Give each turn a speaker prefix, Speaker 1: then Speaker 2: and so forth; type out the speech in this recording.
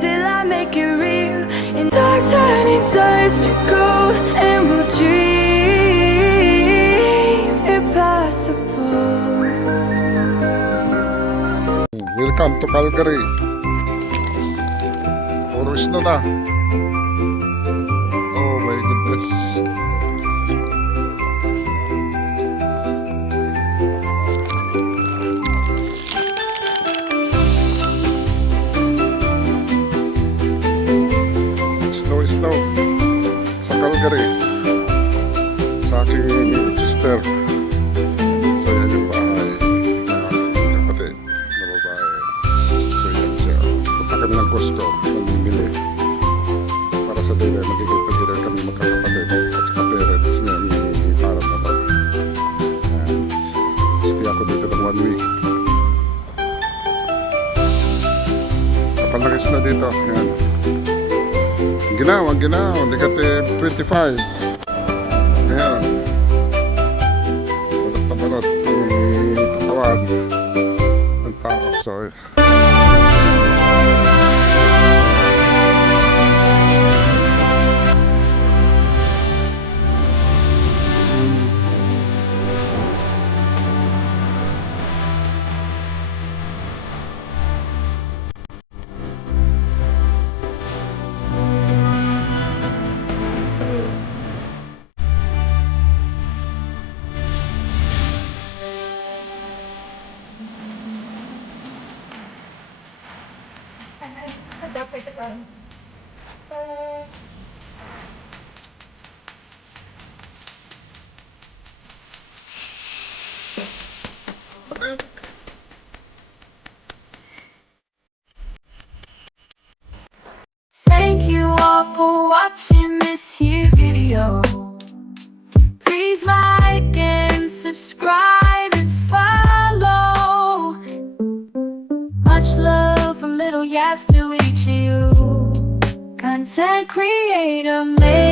Speaker 1: till I make it real. And dark turning dust to gold, and we'll dream impossible.
Speaker 2: Welcome to Calgary. Puro. Oh my goodness. Snow. Sa Calgary. Sa aking sister. So yan yung bahay na aking kapatid na babae. So yan siya. Punta kami ng Costco, mamimili. Para sa dinner, magiging together kami magkakapatid. At saka parents niya, may para na. And stay ako dito ng one week. Kapalakis na dito. Yan. Ginaw, ang ginaw. Negative 25. Ayan. Balot na balot yung
Speaker 1: Thank you all for watching this here video. Please like and subscribe and follow. Much love to each you. Content creator making